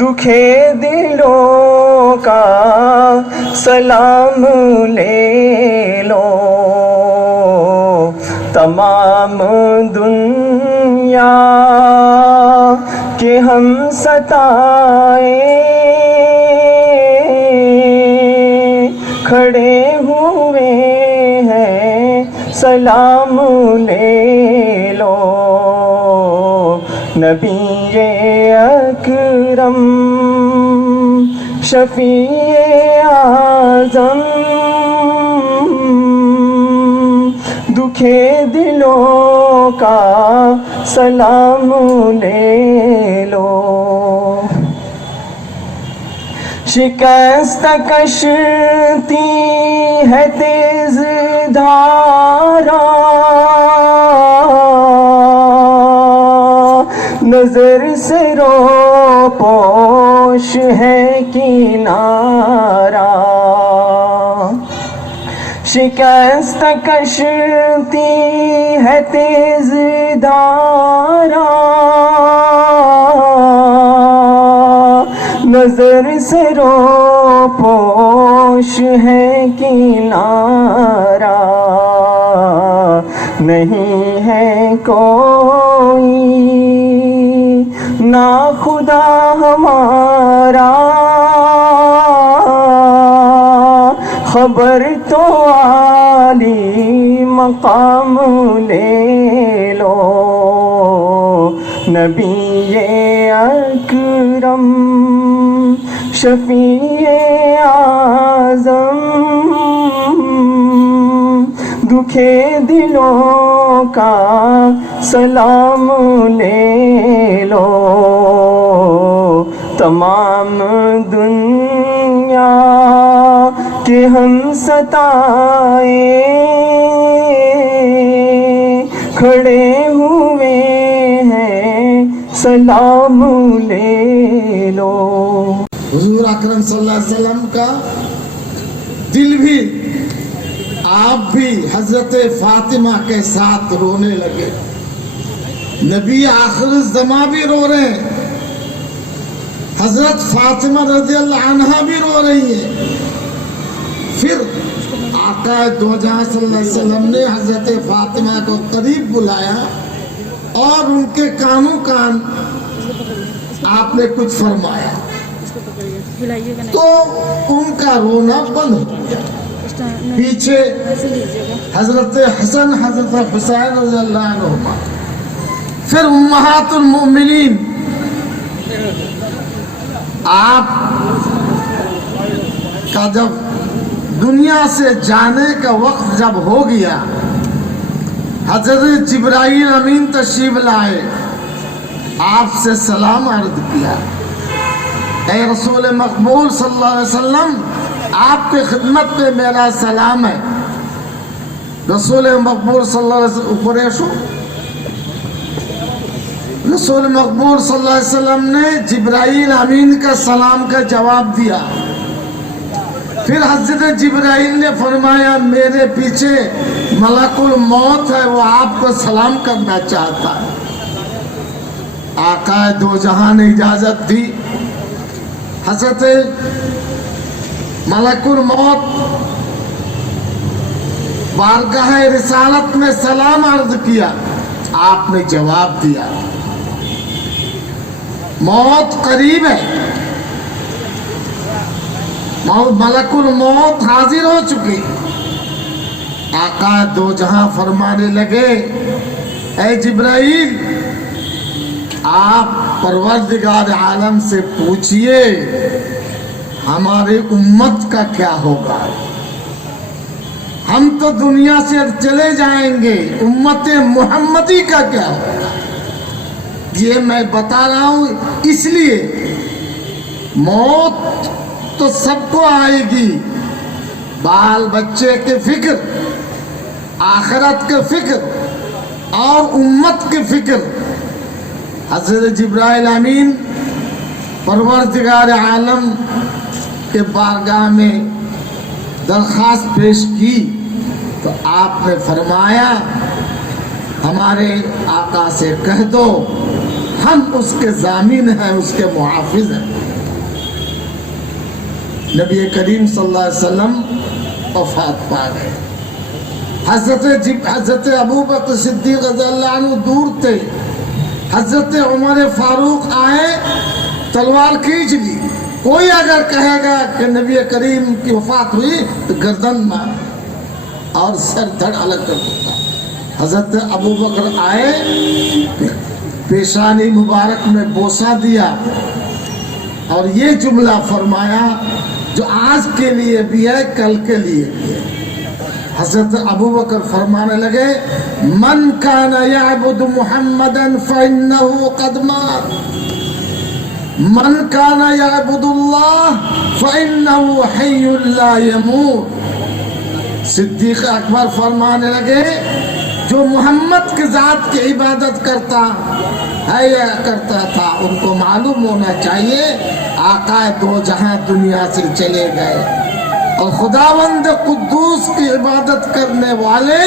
دکھے دلوں کا سلام لے لو، تمام دنیا کہ ہم ستائے کھڑے ہوئے ہیں، سلام لے لو۔ نبی اکرم شفیع اعظم، دکھے دلوں کا سلام لے لو۔ شکست کشتی ہے تیز دھارا، نظر سے رو پوش ہے کنارہ۔ شکست کشتی ہے تیز دھارا، نظر سے رو پوش ہے کنارہ۔ نہیں ہے کوئی نا خدا ہمارا، خبر تو عالی مقام لے لو۔ نبی اکرم شفیع اعظم، دکھے دلوں کا سلام لے لو۔ تمام دنیا کہ ہم ستائے کھڑے ہوئے ہیں، سلام لے لو۔ حضور اکرم صلی اللہ علیہ وسلم کا دل بھی، آپ بھی حضرت فاطمہ کے ساتھ رونے لگے۔ نبی آخر الزمان بھی رو رہے ہیں، حضرت فاطمہ رضی اللہ عنہا بھی رو رہی ہیں۔ پھر آقا دو جہاں صلی اللہ علیہ وسلم نے حضرت فاطمہ کو قریب بلایا اور ان کے کانوں کان آپ نے کچھ فرمایا تو ان کا رونا بند ہو گیا۔ پیچھے حضرت حسن حضرت حسین رضی اللہ عنہما، پھر امہات المؤمنین۔ آپ کا جب دنیا سے جانے کا وقت جب ہو گیا، حضرت جبرائیل امین تشریف لائے، آپ سے سلام عرض کیا، اے رسول مقبول صلی اللہ علیہ وسلم، آپ کی خدمت میں میرا سلام ہے۔ رسول مقبول صلی اللہ علیہ وسلم قریشو، رسول مقبول صلی اللہ علیہ وسلم نے جبرائیل امین کا سلام کا جواب دیا۔ پھر حضرت جبرائیل نے فرمایا میرے پیچھے ملک الموت ہے، وہ آپ کو سلام کرنا چاہتا ہے۔ آقا دو جہاں نے اجازت دی، حضرت ملک الموت بارگاہ رسالت میں سلام عرض کیا، آپ نے جواب دیا موت قریب ہے، ملک الموت حاضر ہو چکی۔ آقا دو جہاں فرمانے لگے اے جبرائیل، آپ پروردگار عالم سے پوچھئے ہماری امت کا کیا ہوگا، ہم تو دنیا سے چلے جائیں گے، امت محمدی کا کیا ہوگا۔ یہ میں بتا رہا ہوں اس لیے موت تو سب کو آئے گی، بال بچے کے فکر، آخرت کے فکر اور امت کے فکر۔ حضرت جبرائیل امین پروردگار عالم کے بارگاہ میں درخواست پیش کی تو آپ نے فرمایا ہمارے آقا سے کہہ دو ہم اس کے ضامن ہیں، اس کے محافظ ہیں۔ نبی کریم صلی اللہ علیہ وسلم وفات پا گئے. حضرت ابو بکر صدیق رضی اللہ عنہ دور تھے. حضرت عمر فاروق آئے, تلوار کھینچ لی. کوئی اگر کہے گا کہ نبی کریم کی وفات ہوئی تو گردن مار اور سر دھڑ الگ کر دیتا. حضرت ابو بکر آئے, پیشانی مبارک میں بوسہ دیا اور یہ جملہ فرمایا جو آج کے لیے بھی ہے, کل کے لیے بھی ہے. حضرت ابو بکر فرمانے لگے, من کان یعبد محمدا فإنہ قد مات, من کان یعبد اللہ فإنہ حی لا یموت. صدیق اکبر فرمانے لگے, جو محمد کی ذات کی عبادت کرتا ہے یا کرتا تھا, ان کو معلوم ہونا چاہیے آقا دو جہاں دنیا سے چلے گئے, اور خداوند قدوس کی عبادت کرنے والے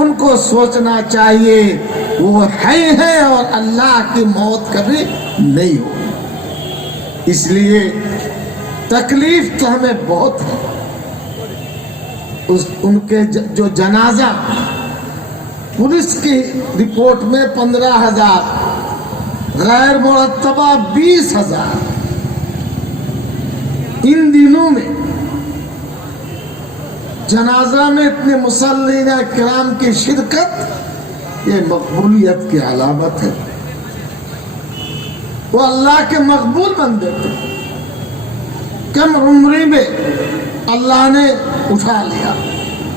ان کو سوچنا چاہیے وہ حی ہیں اور اللہ کی موت کبھی نہیں ہوگی. اس لیے تکلیف تو ہمیں بہت ہے. ان کے جو جنازہ پولیس کی رپورٹ میں 15,000, غیر مرتبہ 20,000, ان دنوں میں جنازہ میں اتنے مصلین کرام کی شرکت, یہ مقبولیت کی علامت ہے. وہ اللہ کے مقبول بندے تھے. کم عمری میں اللہ نے اٹھا لیا.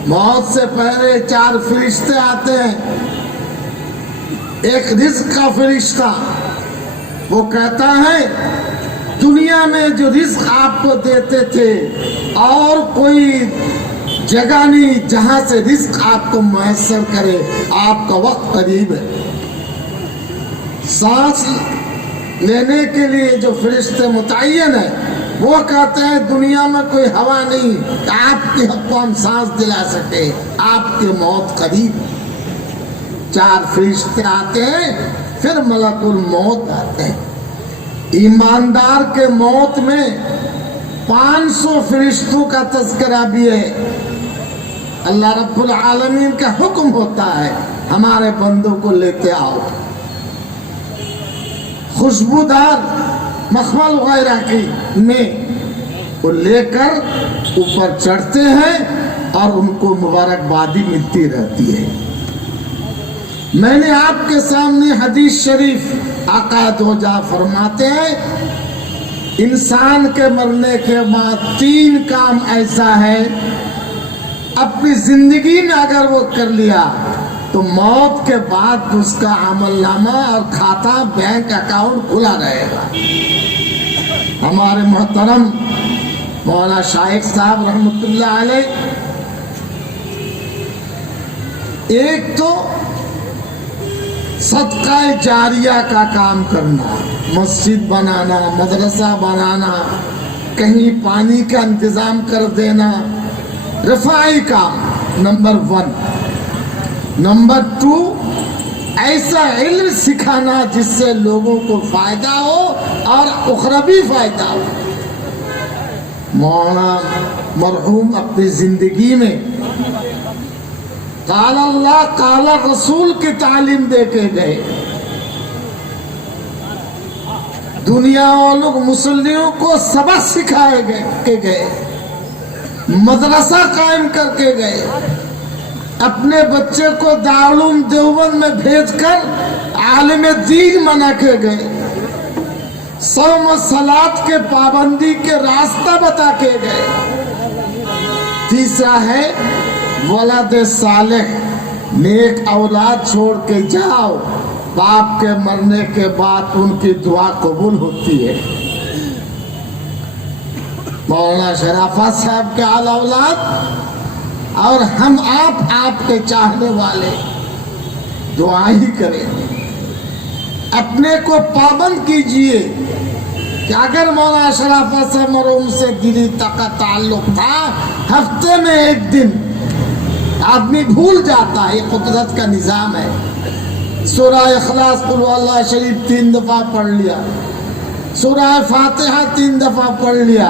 موت سے پہلے 4 فرشتے آتے ہیں. ایک رزق کا فرشتہ, وہ کہتا ہے دنیا میں جو رزق آپ کو دیتے تھے اور کوئی جگہ نہیں جہاں سے رزق آپ کو میسر کرے, آپ کا وقت قریب ہے. سانس لینے کے لیے جو فرشتے متعین ہیں وہ کہتے ہیں دنیا میں کوئی ہوا نہیں کہ آپ کے حق کو ہم سانس دلا سکے, آپ کی موت قریب. 4 فرشتے آتے ہیں, پھر ملک الموت آتے ہیں. ایماندار کے موت میں 500 فرشتوں کا تذکرہ بھی ہے. اللہ رب العالمین کا حکم ہوتا ہے ہمارے بندوں کو لیتے آؤ. خوشبودار مخمل وغیرہ کی میں وہ لے کر اوپر چڑھتے ہیں اور ان کو مبارکبادی ملتی رہتی ہے. میں نے آپ کے سامنے حدیث شریف آقا دو جہاں فرماتے ہیں, انسان کے مرنے کے بعد 3 کام ایسا ہے اپنی زندگی میں اگر وہ کر لیا تو موت کے بعد اس کا عمل نامہ اور کھاتا بینک اکاؤنٹ کھلا رہے گا. ہمارے محترم مولانا شائخ صاحب رحمۃ اللہ علیہ, ایک تو صدقہ جاریہ کا کام کرنا, مسجد بنانا, مدرسہ بنانا, کہیں پانی کا انتظام کر دینا, رفاعی کام نمبر 1. نمبر 2, ایسا علم سکھانا جس سے لوگوں کو فائدہ ہو اور اخروی فائدہ ہو. مولانا مرحوم اپنی زندگی میں قال اللہ قال رسول کی تعلیم دے کے گئے. دنیا والوں مسلموں کو سبق سکھائے گئے, مدرسہ قائم کر کے گئے, اپنے بچے کو دارالعلوم دیوبند میں بھیج کر عالم دین بنا کے گئے, صوم و صلاۃ کے پابندی کے راستہ بتا کے گئے. تیسرا ہے ولد صالح, نیک اولاد چھوڑ کے جاؤ, باپ کے مرنے کے بعد ان کی دعا قبول ہوتی ہے. مولانا شرافت صاحب کے اعلی اولاد اور ہم آپ کے چاہنے والے دعا ہی کریں. اپنے کو پابند کیجئے کہ اگر مولانا شرافت صاحب مرحوم سے دلی کا تعلق تھا, ہفتے میں 1 دن آدمی بھول جاتا ہے, یہ قدرت کا نظام ہے. سورہ اخلاص قل هو اللہ شریف 3 دفعہ پڑھ لیا, سورہ فاتحہ 3 دفعہ پڑھ لیا,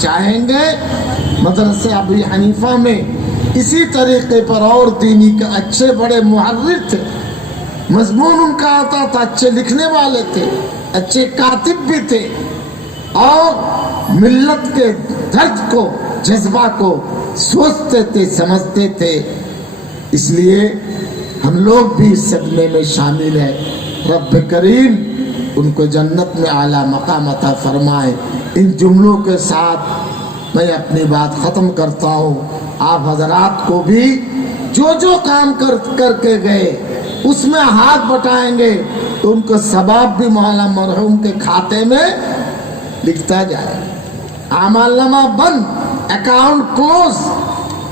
چاہیں گے مدرسے ابی حنیفہ میں اسی طریقے پر اور دینی کے اچھے بڑے محرر تھے، مضمون ان کا آتا تھا، اچھے لکھنے والے تھے، اچھے کاتب بھی تھے، اور ملت کے درد کو جذبہ کو سوچتے تھے سمجھتے تھے۔ اس لیے ہم لوگ بھی اس صدمے میں شامل ہیں۔ رب کریم ان کو جنت میں اعلیٰ مقام عطا فرمائے۔ ان جملوں کے ساتھ میں اپنی بات ختم کرتا ہوں۔ آپ حضرات کو بھی جو کام کر کے گئے اس میں ہاتھ بٹائیں گے تو ان کو ثواب بھی مولانا مرحوم کے کھاتے میں لکھتا جائے، اعمال نامہ بند، اکاؤنٹ کلوز۔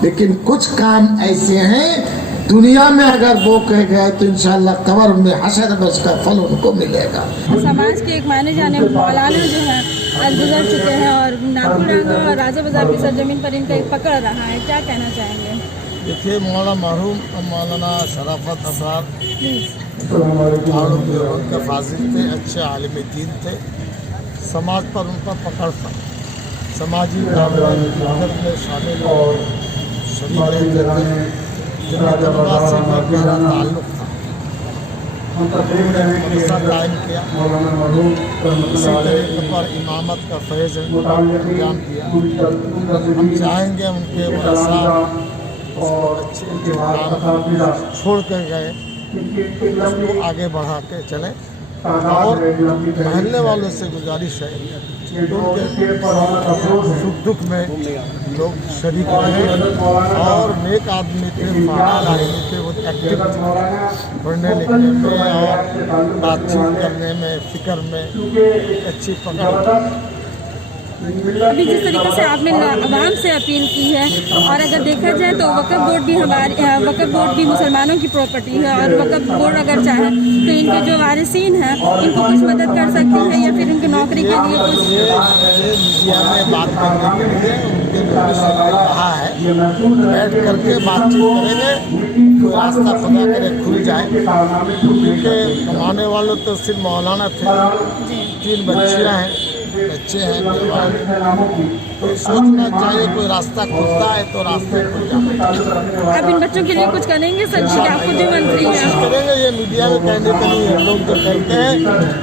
لیکن کچھ کام ایسے ہیں دنیا میں اگر وہ کہہ گئے تو انشاءاللہ قبر میں حشر میں اس کا پھل ان کو ملے گا۔ سماج کے ایک مانے جانے مولانا جو ہیں آج گزر چکے ہیں اور ناگپور ڈانگا اور راجہ بازار کی سرزمین پر ان کا ایک پکڑ رہا ہے، کیا کہنا چاہیں گے؟ دیکھیے مولانا مرحوم مولانا شرافت ابرار ان کے فاضل تھے، اچھے عالم دین تھے، سماج پر ان کا پکڑ تھا، سماجی کاموں میں شامل اور شریک رہتے تھے، جنہیں طلباء سے بھی گہرا تعلق تھا۔ مدرسہ قائم کیا، اسی طریقے پر امامت کا فیض انجام دیا۔ ہم چاہیں گے ان کے ورثاء اور اچھے کام چھوڑ کر گئے اس کو آگے بڑھا کے چلیں، اور محلے والوں سے گزارش ہے کہ ان کے سکھ دکھ میں لوگ شریک رہیں، اور نیک آدمی تھے، فعال آدمی تھے، وہ ایکٹیو تھے پڑھنے لکھنے میں اور بات چیت کرنے میں، فکر میں اچھی پکڑ۔ ابھی جس طریقے سے آپ نے عوام سے اپیل کی ہے، اور اگر دیکھا جائے تو وقف بورڈ بھی مسلمانوں کی پراپرٹی ہے، اور وقف بورڈ اگر چاہے تو ان کے جو وارثین ہیں ان کو کچھ مدد کر سکتے ہیں، یا پھر ان کی نوکری کے لیے کچھ میڈیا میں بات کرنے کے لیے ان کے نوٹس نے کہا ہے بیٹھ کر کے بات چیت کریں گے، کوئی راستہ خدا کرے کھل جائے، کیونکہ کمانے والوں تو صرف مولانا تھے، 3 بچیاں ہیں، بچے ہیں، تو سوچنا چاہیے کوئی راستہ کھلتا ہے تو راستے کھل جاتے۔ آپ ان بچوں کے لیے کچھ کریں گے سر جی؟ آپ خود بھی منتری ہیں۔ کوشش کریں گے، یہ میڈیا میں کہنے کے لیے لوگ جو کرتے ہیں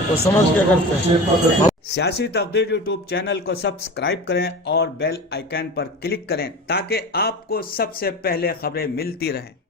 وہ سمجھ کے کرتے ہیں۔ سیاسی تقدیر یوٹیوب چینل کو سبسکرائب کریں اور بیل آئیکن پر کلک کریں تاکہ آپ کو سب سے پہلے خبریں ملتی رہیں۔